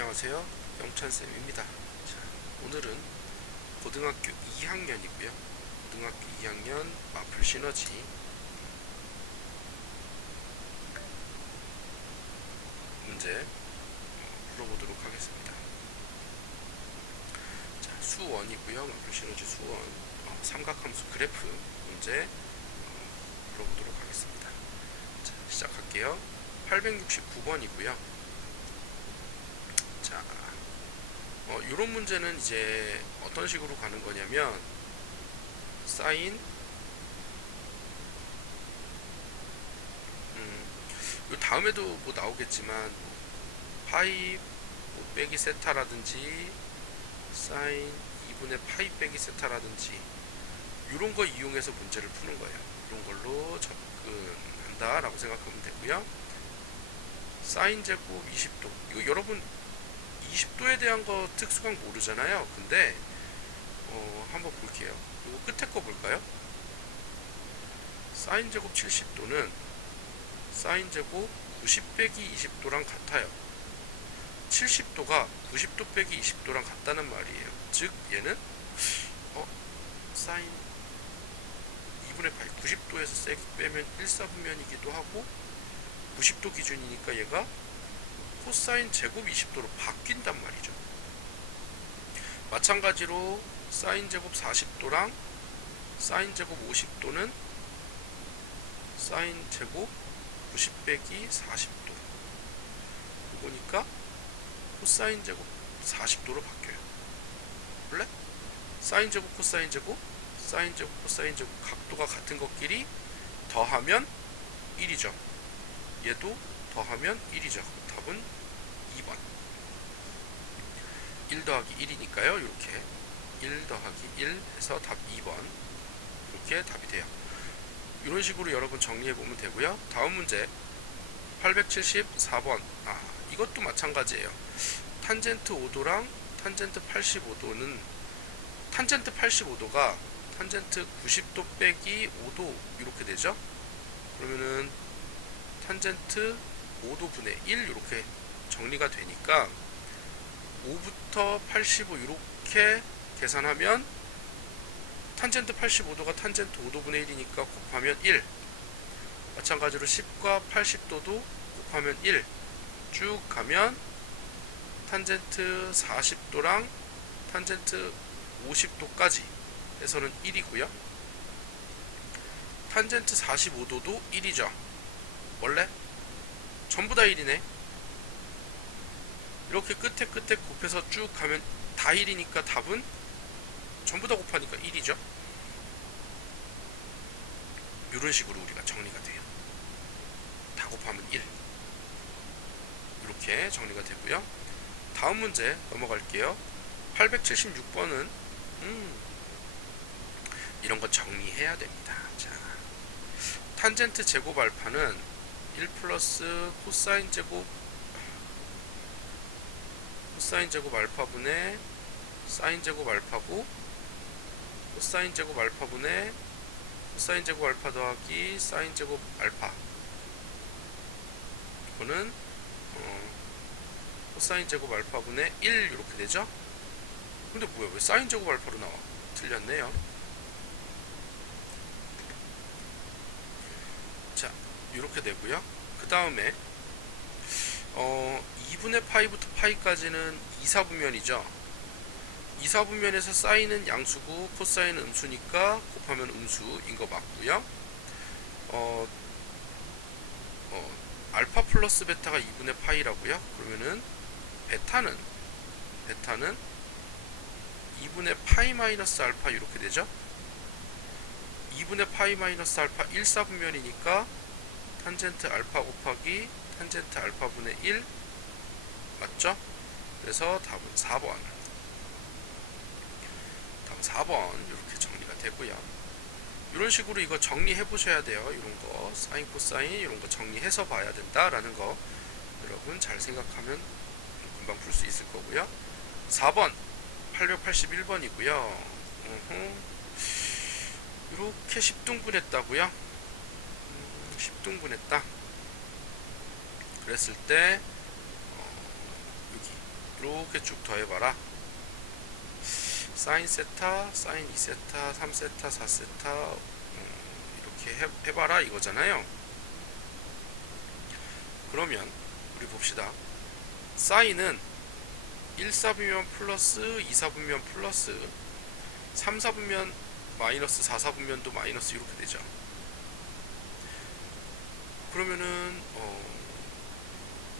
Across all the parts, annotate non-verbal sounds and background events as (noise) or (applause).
안녕하세요. 영찬쌤입니다. 자, 오늘은 고등학교 2학년이고요. 고등학교 2학년 마플 시너지 문제 어, 풀어보도록 하겠습니다. 자, 수원이고요. 마플 시너지 수원 어, 삼각함수 그래프 문제 어, 풀어보도록 하겠습니다. 자, 시작할게요. 869번이고요. 자, 어, 이런 문제는 이제 어떤 식으로 가는 거냐면 사인 음, 요 다음에도 뭐 나오겠지만 파이 뭐 빼기 세타라든지 사인 2분의 파이 빼기 세타라든지 이런 거 이용해서 문제를 푸는 거예요. 이런 걸로 접근한다라고 생각하면 되고요. 사인 제곱 20도 이거 여러분 20도에 대한 거 특수강 모르잖아요. 근데 어, 한번 볼게요. 이거 끝에 거 볼까요? 사인 제곱 70도는 사인 제곱 90 빼기 20도랑 같아요. 70도가 90도 빼기 20도랑 같다는 말이에요. 즉 얘는 어 사인 2분의 8 90도에서 빼면 1사분면이기도 하고 90도 기준이니까 얘가 코사인 제곱 20도로 바뀐단 말이죠. 마찬가지로 사인 제곱 40도랑 사인 제곱 50도는 사인 제곱 90 빼기 40도. 이거니까 코사인 제곱 40도로 바뀌어요. 원래 사인 제곱 코사인 제곱 사인 제곱 코사인 제곱 각도가 같은 것끼리 더하면 1이죠. 얘도 더하면 1이죠. 답은 2번. 1 더하기 1이니까요. 이렇게 1 더하기 1 해서 답 2번. 이렇게 답이 돼요. 이런 식으로 여러분 정리해 보면 되고요. 다음 문제 874번. 아, 이것도 마찬가지예요. 탄젠트 5도랑 탄젠트 85도는 탄젠트 85도가 탄젠트 90도 빼기 5도 이렇게 되죠. 그러면은 탄젠트 5도 분의 1 이렇게 정리가 되니까 5부터 85 이렇게 계산하면 탄젠트 85도가 탄젠트 5도분의 1이니까 곱하면 1 마찬가지로 10과 80도도 곱하면 1 쭉 가면 탄젠트 40도랑 탄젠트 50도까지 해서는 1이고요. 탄젠트 45도도 1이죠. 원래? 전부 다 1이네 이렇게 끝에 끝에 곱해서 쭉 가면 다 1이니까 답은 전부 다 곱하니까 1이죠. 이런 식으로 우리가 정리가 돼요. 다 곱하면 1 이렇게 정리가 되고요. 다음 문제 넘어갈게요. 876번은 음, 이런 거 정리해야 됩니다. 자, 탄젠트 제곱 알파는 1 플러스 코사인 제곱 코사인 제곱 알파분의 사인 제곱 알파고 코사인 제곱 알파분의 코사인 제곱 알파 더하기 사인 제곱 알파. 이거는 어, 코사인 제곱 알파분의 1 이렇게 되죠? 근데 뭐야 왜 사인 제곱 알파로 나와? 틀렸네요. 자 이렇게 되고요. 그 다음에 어 2분의 파이부터 파이까지는 2사분면이죠. 2사분면에서 사인은 양수고 코사인은 음수니까 곱하면 음수인 거 맞고요. 어, 어, 알파 플러스 베타가 2분의 파이라고요? 그러면은 베타는 베타는 2분의 파이 마이너스 알파 이렇게 되죠? 2분의 파이 마이너스 알파 1사분면이니까 탄젠트 알파 곱하기 탄젠트 알파분의 1 맞죠? 그래서 답은 4번. 답은 4번. 이렇게 정리가 되고요. 이런 식으로 이거 정리해 보셔야 돼요. 이런 거. 사인 코사인 이런 거 정리해서 봐야 된다라는 거. 여러분 잘 생각하면 금방 풀 수 있을 거고요. 4번. 881번이고요. 이렇게 10등분 했다고요? 음, 10등분 했다 그랬을 때 어, 여기 이렇게 쭉 더해봐라. 사인 세타, 사인 2세타, 3세타, 4세타 음, 이렇게 해, 해봐라 이거잖아요. 그러면 우리 봅시다. 사인은 1, 4분면 플러스 2, 4분면 플러스 3, 4분면 마이너스 4, 4분면도 마이너스 이렇게 되죠. 그러면은 어,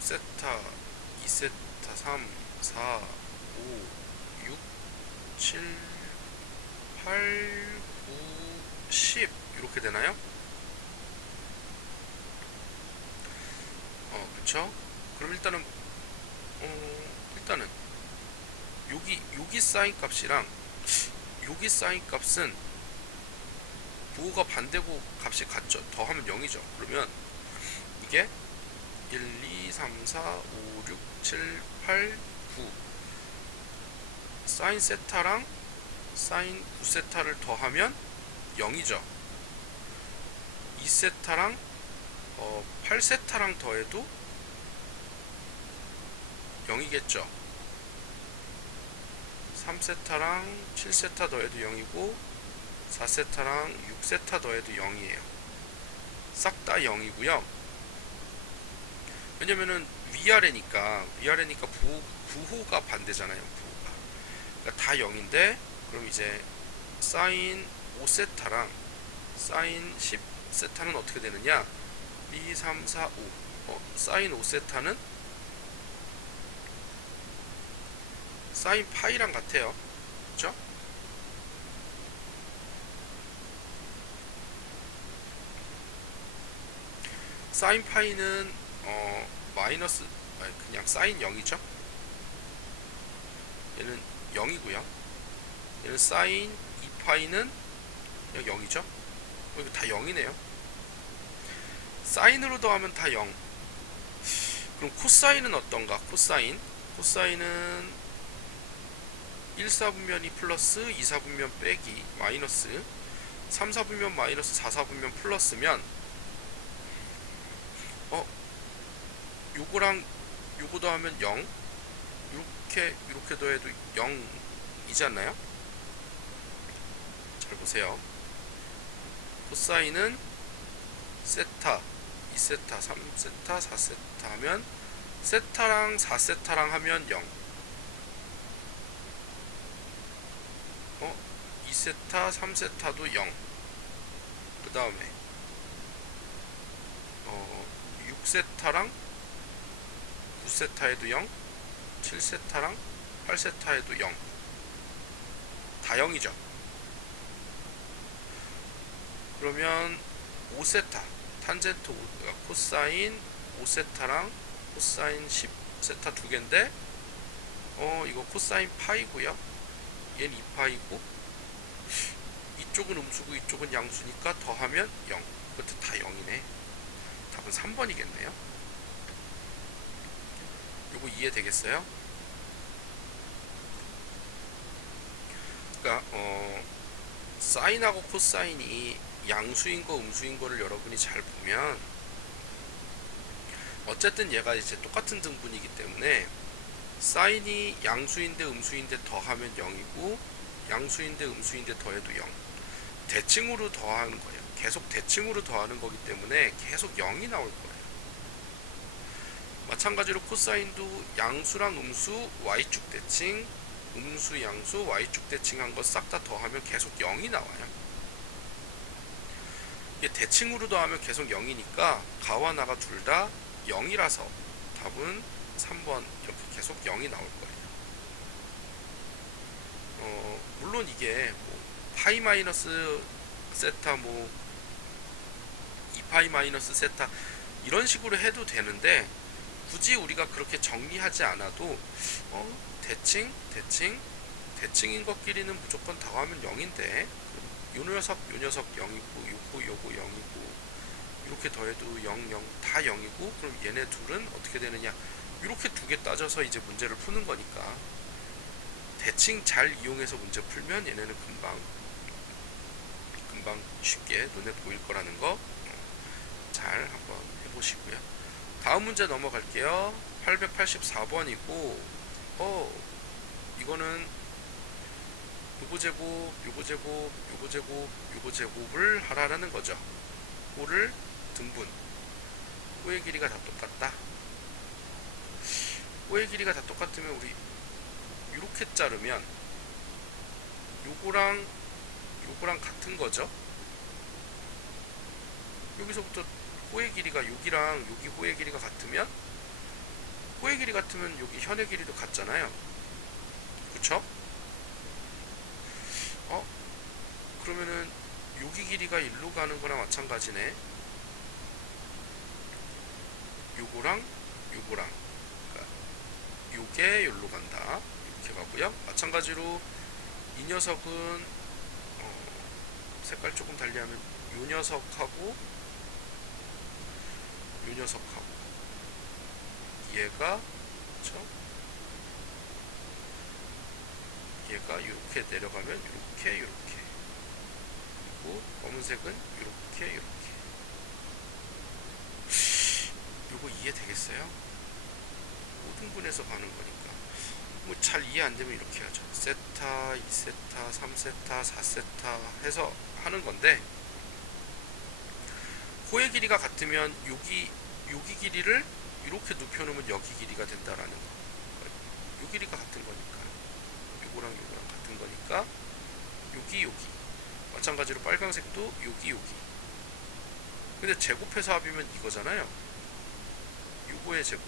세타, 2세타, 3, 4, 5, 6, 7, 8, 9, 10 이렇게 되나요? 어, 그쵸? 그럼 일단은 어, 일단은 여기 여기 사인 값이랑 여기 사인 값은 부호가 반대고 값이 같죠. 더하면 0이죠. 그러면 이게 1, 2, 3, 4, 5, 6, 7, 8, 9 사인 세타랑 사인 9세타를 더하면 0이죠. 2세타랑 어, 8세타랑 더해도 0이겠죠. 3세타랑 7세타 더해도 0이고 4세타랑 6세타 더해도 0이에요. 싹 다 0이고요. 왜냐면은 위아래니까 위아래니까 부호, 부호가 반대잖아요. 부호가. 그러니까 다 0인데 그럼 이제 사인 5세타랑 사인 10세타는 어떻게 되느냐? 2, 3, 4, 5. 어, 사인 5세타는 사인 파이랑 같아요. 그렇죠? 사인 파이는 어, 마이너스 그냥 사인 0이죠. 얘는 0이고요. 얘는 사인 2파이는 그냥 0이죠. 어, 이거 다 0이네요. 사인으로 더하면 다 0. 그럼 코사인은 어떤가? 코사인. 코사인은 1, 4분면이 플러스 2, 4분면 빼기 마이너스 3, 4분면 마이너스 4, 4분면 플러스면 어? 요거랑 요거 더하면 0 이렇게 이렇게 더해도 0이지 않나요? 잘 보세요 코사인은 세타 2세타 3세타 4세타 하면 세타랑 4세타랑 하면 0 어? 2세타 3세타도 0그 다음에 어 6세타랑 9세타에도 0 7세타랑 8세타에도 0 다 0이죠. 그러면 5세타 탄젠트 오- 코사인 5세타랑 코사인 10세타 두 개인데 어 이거 코사인 파이고요. 얘는 2파이고 이쪽은 음수고 이쪽은 양수니까 더하면 0 그것도 다 0이네. 답은 3번이겠네요 요거 이해되겠어요? 그러니까 어 사인하고 코사인이 양수인 거 음수인 거를 여러분이 잘 보면 어쨌든 얘가 이제 똑같은 등분이기 때문에 사인이 양수인데 음수인데 더하면 0이고 양수인데 음수인데 더해도 0 대칭으로 더하는 거예요. 계속 대칭으로 더하는 거기 때문에 계속 0이 나올 거예요 마찬가지로 코사인도 양수랑 음수 y축 대칭 음수 양수 y축 대칭한 거 싹 다 더하면 계속 0이 나와요 이게 대칭으로 더하면 계속 0이니까 가와 나가 둘 다 0이라서 답은 3번 이렇게 계속 0이 나올 거예요. 어, 물론 이게 뭐 파이 마이너스 세타 뭐 2파이 마이너스 세타 이런 식으로 해도 되는데 굳이 우리가 그렇게 정리하지 않아도 어, 대칭 대칭 대칭인 것끼리는 무조건 더하면 0인데 요 녀석 요 녀석 0이고 요거 요거 0이고 이렇게 더해도 0 0 다 0이고 그럼 얘네 둘은 어떻게 되느냐? 이렇게 두 개 따져서 이제 문제를 푸는 거니까. 대칭 잘 이용해서 문제 풀면 얘네는 금방 금방 쉽게 눈에 보일 거라는 거 잘 한번 해보시고요 다음 문제 넘어갈게요. 884번이고 어 이거는 요거 제곱 요거 제곱 요거 제곱 요거 제곱을 하라는 거죠. 호를 등분. 호의 길이가 다 똑같다. 호의 길이가 다 똑같으면 우리 이렇게 자르면 요거랑 요거랑 같은 거죠? 여기서부터 호의 길이가 여기랑 여기 호의 길이가 같으면 호의 길이 같으면 여기 현의 길이도 같잖아요. 그쵸? 어? 그러면은 여기 길이가 일로 가는 거랑 마찬가지네. 요거랑 요거랑. 그러니까 요게 여기로 간다. 이렇게 가고요. 마찬가지로 이 녀석은 어, 색깔 조금 달리하면 요 녀석하고 요 녀석하고. 얘가 그쵸? 얘가 이렇게 내려가면 이렇게 이렇게. 그리고 검은색은 이렇게 이렇게. 요거 이해 되겠어요? 5등분해서 가는 거니까. 뭐 잘 이해 안 되면 이렇게 하죠. 세타, 2세타, 3세타, 4세타 해서 하는 건데 호의 길이가 같으면 여기 여기 길이를 이렇게 눕혀 놓으면 여기 길이가 된다라는 거. 요 길이가 같은 거니까. 요거랑 요거랑 같은 거니까 여기 여기. 마찬가지로 빨강색도 여기 여기. 근데 제곱해서 합이면 이거잖아요. 요거의 제곱.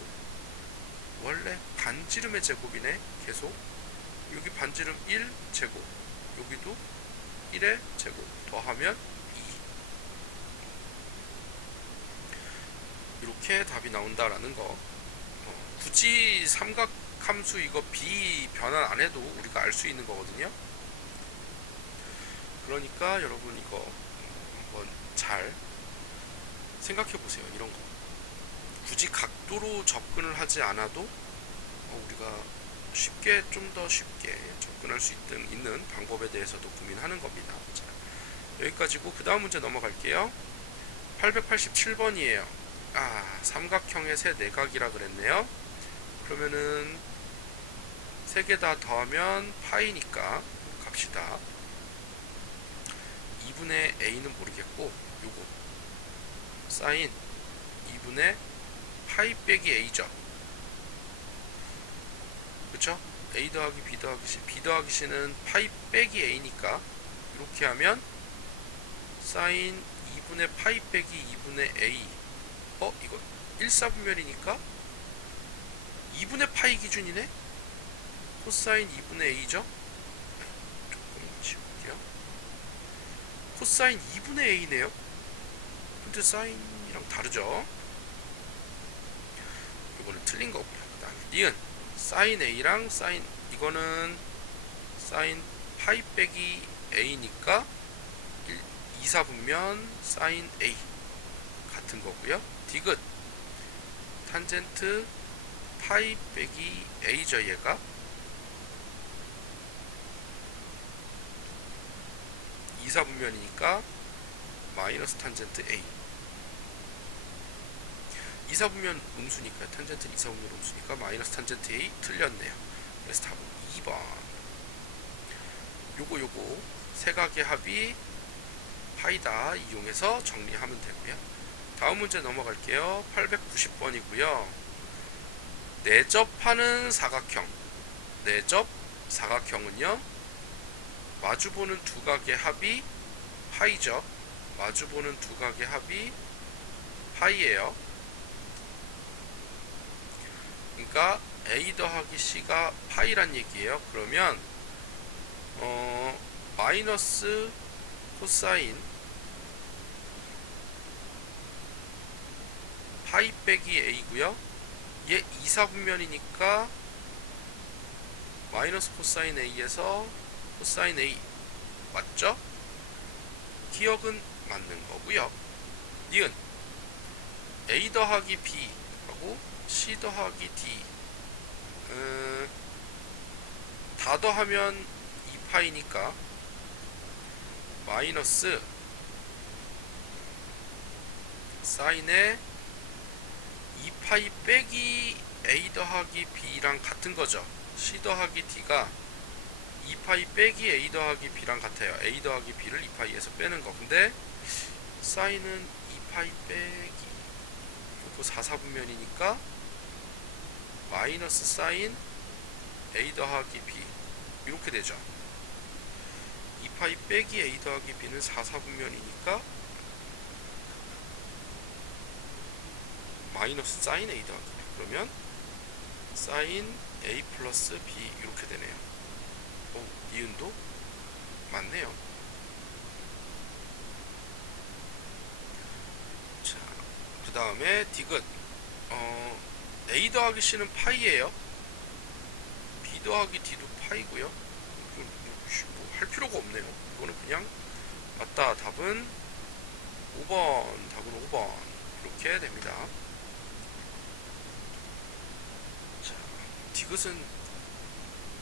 원래 반지름의 제곱이네 계속. 여기 반지름 1 제곱. 여기도 1의 제곱. 더하면 2 이렇게 답이 나온다라는 거 어, 굳이 삼각함수 이거 b 변환 안 해도 우리가 알 수 있는 거거든요 그러니까 여러분 이거 어, 한번 잘 생각해 보세요 이런 거 굳이 각도로 접근을 하지 않아도 어, 우리가 쉽게 좀 더 쉽게 접근할 수 있는, 있는 방법에 대해서도 고민하는 겁니다. 자, 여기까지고 그 다음 문제 넘어갈게요. 887번이에요. 아, 삼각형의 세 내각이라 그랬네요. 그러면은 세 개 다 더하면 파이니까 갑시다. 2분의 a는 모르겠고 요거 사인 2분의 파이 빼기 a죠. 그쵸? a 더하기 b 더하기 c, b 더하기 c는 파이 빼기 a니까 이렇게 하면 사인 2분의 파이 빼기 2분의 a 어? 이거 1사분면이니까 2분의 파이 기준이네? 코사인 2분의 a죠? 조금 지울게요 코사인 2분의 a네요 근데 사인이랑 다르죠? 이거는 틀린 거고요 그 다음에 니은 사인 a랑 사인 이거는 사인 파이 빼기 a니까 2, 4분면 사인 a 같은 거고요 디귿 탄젠트 파이 빼기 a죠 얘가 이사분면이니까 마이너스 탄젠트 a 이사분면 음수니까 탄젠트는 이사분면 음수니까 마이너스 탄젠트 A 틀렸네요. 그래서 답은 2번. 요거 요거 세각의 합이 파이다 이용해서 정리하면 되고요. 다음 문제 넘어갈게요. 890번이고요. 내접하는 사각형. 내접 사각형은요. 마주보는 두 각의 합이 파이죠. 마주보는 두 각의 합이 파이예요. 그러니까 a 더하기 c가 파이란 얘기예요. 그러면 어 마이너스 코사인 파이 빼기 a고요. 얘 2사분면이니까 마이너스 코사인 a에서 코사인 a 맞죠? 기억은 맞는 거고요. 니은 a 더하기 b 하고 C 더하기 D 음, 다 더하면 2파이니까 마이너스 사인의 2파이 빼기 A 더하기 B랑 같은 거죠 C 더하기 D가 2파이 빼기 A 더하기 B랑 같아요. A 더하기 B를 2파이에서 빼는 거. 근데 사인은 2파이 빼기 요거 4사분면이니까 마이너스 사인 A 더하기 B 이렇게 되죠. 2파이 빼기 A 더하기 B는 4사분면이니까 마이너스 사인 A 더하기 B 그러면 사인 A 플러스 B 이렇게 되네요. 오, 이은도 맞네요. 자, 그 다음에 디귿 어, A 더하기 C는 파이예요. B 더하기 D도 파이고요. 뭐, 뭐, 할 필요가 없네요. 이거는 그냥 맞다. 답은 5번. 답은 5번. 이렇게 됩니다. 자, 디귿은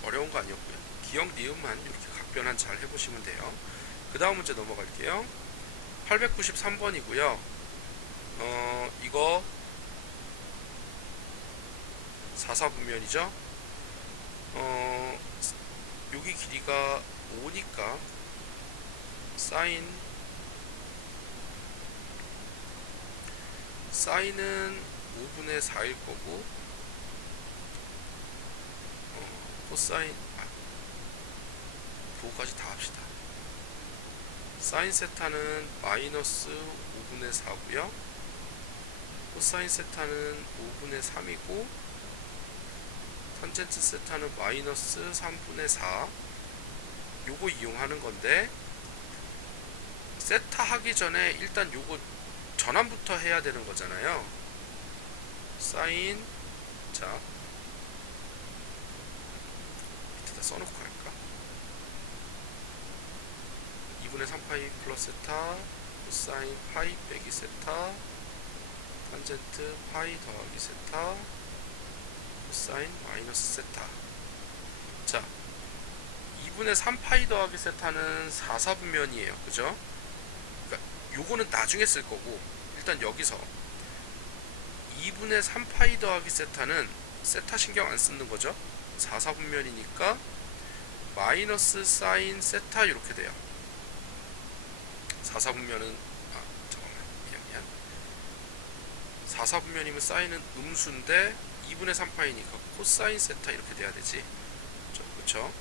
어려운 거 아니었고요. 기억 니은만 이렇게 각변한 잘 해보시면 돼요. 그 다음 문제 넘어갈게요. 893번이고요. 어, 이거 4사분면이죠. 어, 여기 길이가 5니까 사인 사인은 5분의 4일 거고 어, 코사인 아, 그거까지 다 합시다. 사인 세타는 마이너스 5분의 4고요. 코사인 세타는 5분의 3이고 탄젠트 세타는 마이너스 3분의 4 요거 이용하는 건데 세타 하기 전에 일단 요거 전환부터 해야 되는 거잖아요 사인 자 밑에다 써놓고 할까? 2분의 3파이 플러스 세타 코사인 파이 빼기 세타 탄젠트 파이 더하기 세타 코사인 마이너스 세타. 자 2분의 3파이 더하기 세타는 4사분면이에요. 그죠? 그러니까 요거는 나중에 쓸 거고 일단 여기서 2분의 3파이 더하기 세타는 세타 신경 안 쓰는 거죠 4사분면이니까 마이너스 사인 세타 이렇게 돼요. 4사분면은 아 잠깐만 미안 미안. 4사분면이면 사인은 음수인데 2분의 3파이니까 코사인 세타 이렇게 돼야 되지. 그렇죠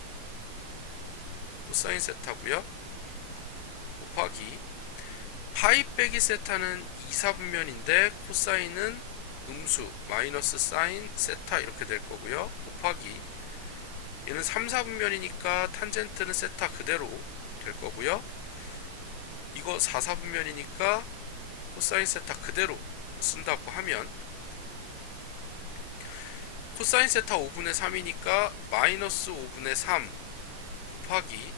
코사인 세타고요. 곱하기 파이 빼기 세타는 2사분면인데 코사인은 음수 마이너스 사인 세타 이렇게 될 거고요. 곱하기. 얘는 3사분면이니까 탄젠트는 세타 그대로 될 거고요. 이거 4사분면이니까 코사인 세타 그대로 쓴다고 하면 코사인 세타 5분의 3이니까 마이너스 5분의 3 곱하기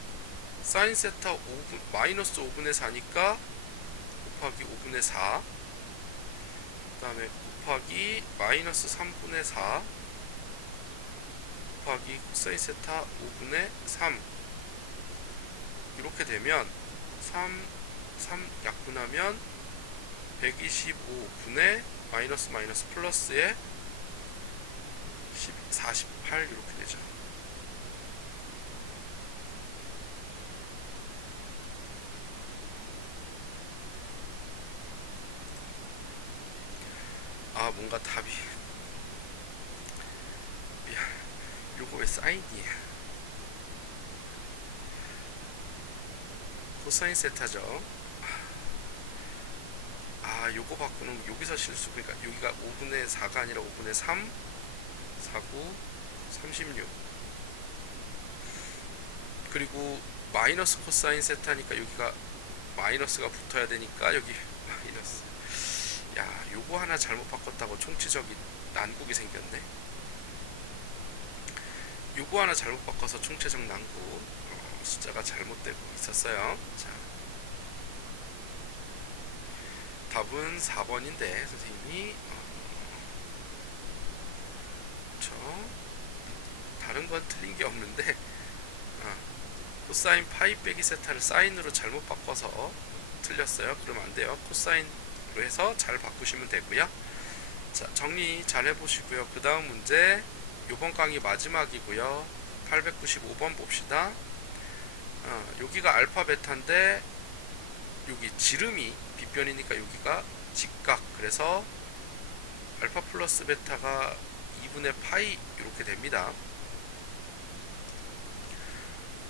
사인 세타 5분, 마이너스 5분의 4니까 곱하기 5분의 4 그 다음에 곱하기 마이너스 3분의 4 곱하기 코사인 세타 5분의 3 이렇게 되면 3, 3 약분하면 125분의 마이너스 마이너스 플러스에 10, 48 이렇게 되죠. 아 뭔가 답이 야 요거 왜 사인이야. 코사인 세타죠. 아 요거 바꾸는 여기서 실수. 그러니까 여기가 5분의 4가 아니라 5분의 3 49 36 그리고 마이너스 코사인 세타니까 여기가 마이너스가 붙어야 되니까 여기 (laughs) 마이너스. 야 요거 하나 잘못 바꿨다고 총체적인 난국이 생겼네 요거 하나 잘못 바꿔서 총체적 난국 어, 숫자가 잘못되고 있었어요 자 답은 4번인데 선생님이 어, 저 다른 건 틀린 게 없는데 아, 코사인 파이 빼기 세타를 사인으로 잘못 바꿔서 틀렸어요. 그러면 안 돼요. 코사인으로 해서 잘 바꾸시면 되고요. 자, 정리 잘 해보시고요. 그 다음 문제 요번 강의 마지막이고요. 895번 봅시다. 어, 여기가 알파 베타인데 여기 지름이 빗변이니까 여기가 직각 그래서 알파 플러스 베타가 2분의 파이 이렇게 됩니다.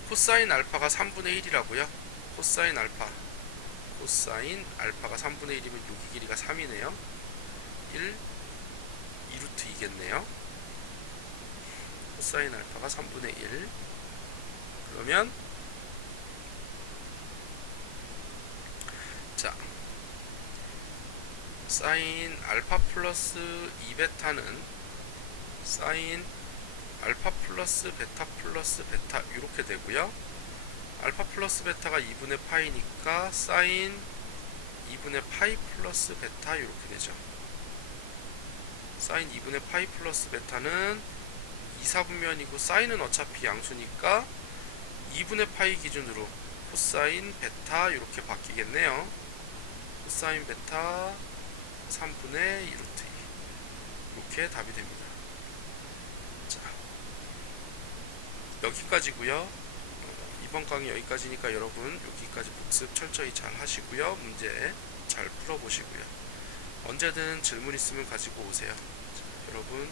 코사인 알파가 3분의 1이라고요. 코사인 알파 코사인 알파가 3분의 1이면 여기 길이가 3이네요. 1 2루트 2겠네요. 코사인 알파가 3분의 1 그러면 자 사인 알파 플러스 2베타는 사인 알파 플러스 베타 플러스 베타 이렇게 되고요. 알파 플러스 베타가 2분의 파이니까 사인 2분의 파이 플러스 베타 이렇게 되죠. 사인 2분의 파이 플러스 베타는 2, 4분면이고 사인은 어차피 양수니까 2분의 파이 기준으로 코사인 베타 이렇게 바뀌겠네요. 코사인 베타 3분의 2루트 2 이렇게 답이 됩니다. 자 여기까지고요. 어, 이번 강의 여기까지니까 여러분 여기까지 복습 철저히 잘 하시고요. 문제 잘 풀어보시고요. 언제든 질문 있으면 가지고 오세요. 자, 여러분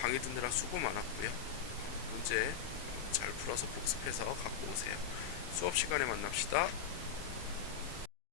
강의 듣느라 수고 많았고요. 문제 잘 풀어서 복습해서 갖고 오세요. 수업 시간에 만납시다.